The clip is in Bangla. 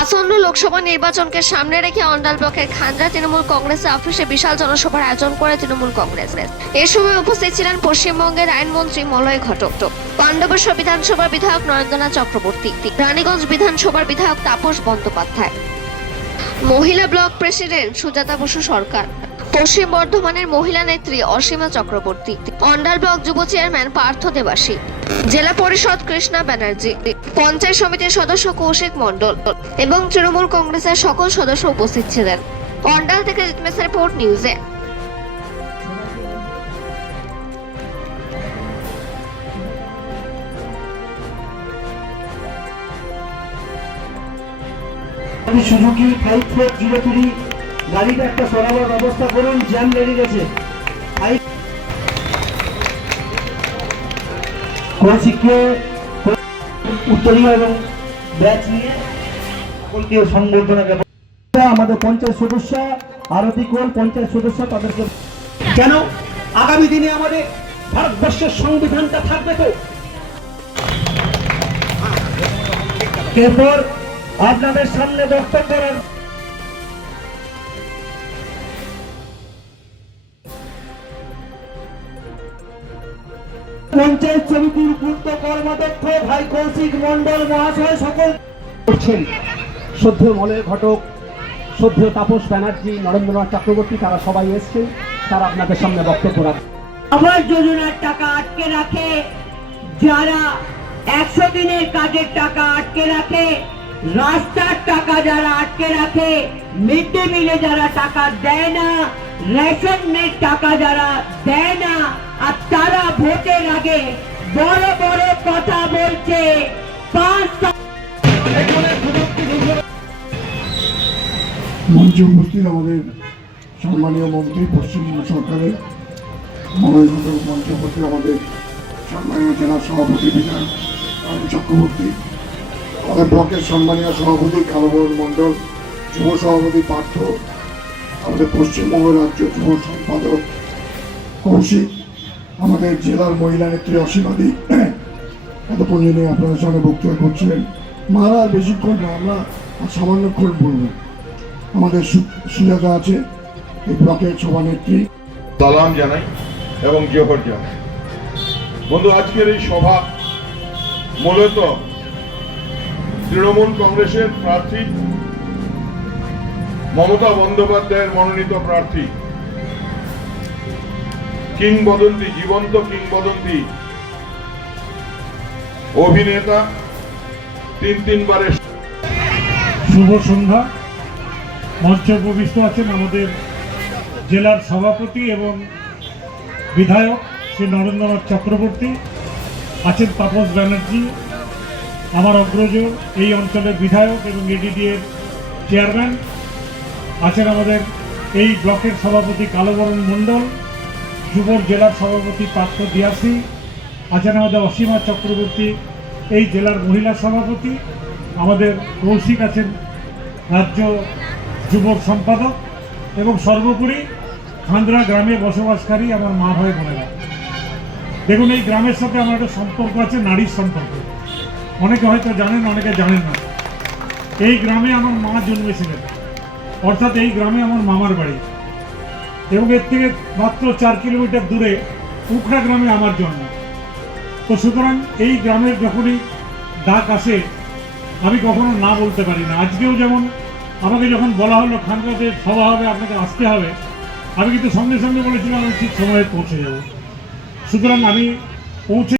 আসন্ন লোকসভা নির্বাচনকে সামনে রেখে অন্ডাল ব্লকের খান্দ্রা তৃণমূল কংগ্রেসের অফিসে বিশাল জনসভার আয়োজন করে তৃণমূল কংগ্রেস। এ সময় উপস্থিত ছিলেন পশ্চিমবঙ্গের আইনমন্ত্রী মলয় ঘটক পাণ্ডবেশ্বর বিধানসভার বিধায়ক নরেন্দ্রনাথ চক্রবর্তী, রানীগঞ্জ বিধানসভার বিধায়ক তাপস বন্দ্যোপাধ্যায়। মহিলা ব্লক প্রেসিডেন্ট সুজাতা বসু সরকার, পশ্চিম বর্ধমানের মহিলা নেত্রী অসীমা চক্রবর্তী, অন্ডাল ব্লক যুব চেয়ারম্যান পার্থ দেবাসী জেলা পরিষদ কৃষ্ণা ব্যানার্জি, পঞ্চায়েত সমিতির সদস্য কৌশিক মণ্ডল এবং তৃণমূল কংগ্রেসের সকল সদস্য উপস্থিত ছিলেন। অন্ডাল থেকে রিপোর্ট, নিউজে Suzuki five four zero three গাড়িটা একটা সরাবার ব্যবস্থা করুন জ্যাম লেগে গেছে। কৌশিককে উত্তরীয় এবং ব্যাচ নিয়ে সকলকে সংবর্ধনা আমাদের পঞ্চায়েত সদস্য, আরতি কোল পঞ্চায়েত সদস্য তাদেরকে কেন? আগামী দিনে আমাদের ভারতবর্ষের সংবিধানটা থাকবে তো? এরপর আপনাদের সামনে বক্তব্য পঞ্চায়েত সমিতির পূর্ত কর্মাধ্যক্ষ ভাই কৌশিক মন্ডল মহাশয় সকল করছেন। ঘটক শ্রদ্ধেয় তাপস ব্যানার্জি নরেন্দ্রনাথ চক্রবর্তী তারা সবাই এসছেন। তারা আপনাদের সামনে বক্তব্য রাখবেন আবাস যোজনার টাকা আটকে রাখে। যারা একশো দিনের কাজের টাকা আটকে রাখে রাস্তার টাকা যারা আটকে রাখে মিড ডে মিলে যারা টাকা দেয় না রেশনের টাকা যারা দেয় না, আর তারা ভোটের আগে বড় বড় কথা বলছে। মঞ্চে উপস্থিত আমাদের সম্মানীয় মন্ত্রী, পশ্চিমবঙ্গ সরকারের মনোনীত মঞ্চে উপস্থিত আমাদের সম্মানীয় জেলা সভাপতি বিধায়ক চক্রবর্তী, আমাদের ব্লকের সম্মানীয় সভাপতি কালবরণ মণ্ডল, যুব সভাপতি পার্থ আমাদের পশ্চিমবঙ্গ রাজ্য সম্পাদক কৌশিক, আমাদের জেলার মহিলা নেত্রী অসীমাদি এতক্ষণ জেনে আপনাদের সঙ্গে বক্তব্য করছিলেন। মারা বেশিক্ষণ না আমরা সামান্যক্ষণ বলব আমাদের সুজাতা আছে, এই ব্লকের সভানেত্রী সালাম জানাই এবং জোহর জানাই। বন্ধু, আজকের এই সভা মূলত তৃণমূল কংগ্রেসের প্রার্থী মমতা বন্দ্যোপাধ্যায়ের মনোনীত প্রার্থী। কিংবদন্তি জীবন্ত কিংবদন্তি অভিনেতা, তিন তিনবারের শুভ সন্ধ্যা। মঞ্চে উপবিষ্ট আছেন আমাদের জেলার সভাপতি এবং বিধায়ক শ্রী নরেন্দ্রনাথ চক্রবর্তী। আছেন তাপস ব্যানার্জি, আমার অগ্রজ, এই অঞ্চলের বিধায়ক এবং এডিডিএর চেয়ারম্যান আছেন আমাদের এই ব্লকের সভাপতি কালোবরণ মণ্ডল, যুবর জেলার সভাপতি পার্থ দিয়াসি, আছেন আমাদের অসীমা চক্রবর্তী, এই জেলার মহিলা সভাপতি, আমাদের কৌশিক আছেন রাজ্য যুব সম্পাদক এবং সর্বোপরি খান্দ্রা গ্রামে বসবাসকারী আমার মা ভাই বোনেরা। দেখুন, এই গ্রামের সাথে আমার একটা সম্পর্ক আছে, নারীর সম্পর্ক। অনেকে হয়তো জানেন, অনেকে জানেন না। এই গ্রামে আমার মা জন্মেছিলেন। অর্থাৎ এই গ্রামে আমার মামার বাড়ি। এবং এর থেকে মাত্র চার কিলোমিটার দূরে উখড়া গ্রামে আমার জন্ম। তো সুতরাং এই গ্রামের যখনই ডাক আসে, আমি কখনো না বলতে পারি না। আজকেও যেমন আমাকে যখন বলা হলো খানকাতে সভা হবে, আপনাকে আসতে হবে, আমি কিন্তু সঙ্গে সঙ্গে বলেছিলাম, আমি ঠিক সময়ে পৌঁছে যাব। সুতরাং আমি পৌঁছে